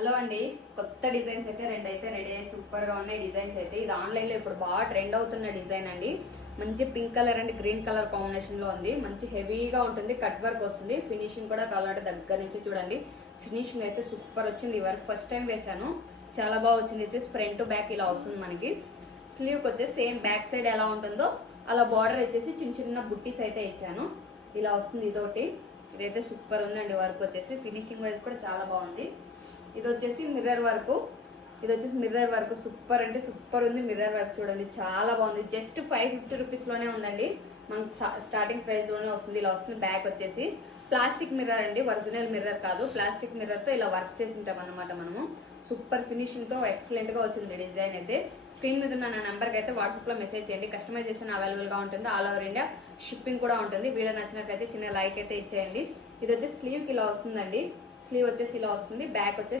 Hello అండి, కొత్త designs అయితే రెండు అయితే రెడీ అయ్యి సూపర్ గా ఉన్నాయి. డిజైన్స్ అయితే ఇది ఆన్లైన్ లో ఇప్పుడు బాగా ట్రెండ్ అవుతున్న డిజైన్ అండి. మంచి pink colour and green colour combination లో ఉంది. మంచి హెవీగా ఉంటుంది, కట్ వర్క్ వస్తుంది. ఫినిషింగ్ కూడా కావాలంటే దగ్గర నుంచి చూడండి. ఫినిషింగ్ అయితే సూపర్ వచ్చింది. ఈ వర్క్ ఫస్ట్ టైం వేసాను, చాలా బాగా వచ్చింది. అయితే ఫ్రంట్ బ్యాక్ ఇలా వస్తుంది మనకి. స్లీవ్ వచ్చేసి సేమ్ బ్యాక్ సైడ్ ఎలా ఉంటుందో అలా బార్డర్ వచ్చేసి చిన్న చిన్న బుట్టీస్ అయితే ఇచ్చాను. ఇలా వస్తుంది ఇదొకటి. ఇదైతే సూపర్ ఉందండి. వర్క్ వచ్చేసి ఫినిషింగ్ వైజ్ కూడా చాలా బాగుంది. ఇది వచ్చేసి మిర్రర్ వర్క్. ఇది వచ్చేసి మిర్రర్ వర్క్ సూపర్ అంటే సూపర్ ఉంది. మిర్రర్ వర్క్ చూడండి, చాలా బాగుంది. జస్ట్ 550 రూపీస్ లోనే ఉందండి. మనకు స్టార్టింగ్ ప్రైస్ లోనే వస్తుంది. ఇలా వస్తుంది. బ్యాక్ వచ్చేసి ప్లాస్టిక్ మిర్రర్ అండి, ఒరిజినల్ మిర్రర్ కాదు. ప్లాస్టిక్ మిర్రర్ తో ఇలా వర్క్ చేసి ఉంటాం అనమాట మనము. సూపర్ ఫినిషింగ్ తో ఎక్సలెంట్ గా వచ్చింది డిజైన్ అయితే. స్క్రీన్ మీద ఉన్న నా నెంబర్కి అయితే వాట్సాప్ లో మెసేజ్ చేయండి. కస్టమైజేషన్ అవైలబుల్ గా ఉంటుంది. ఆల్ ఓవర్ ఇండియా షిప్పింగ్ కూడా ఉంటుంది. వీడియో నచ్చినట్లయితే చిన్న లైక్ అయితే ఇచ్చేయండి. ఇది వచ్చేసి స్లీవ్ కి ఇలా వస్తుందండి. స్లీవ్ వచ్చేసి ఇలా వస్తుంది. బ్యాక్ వచ్చేసి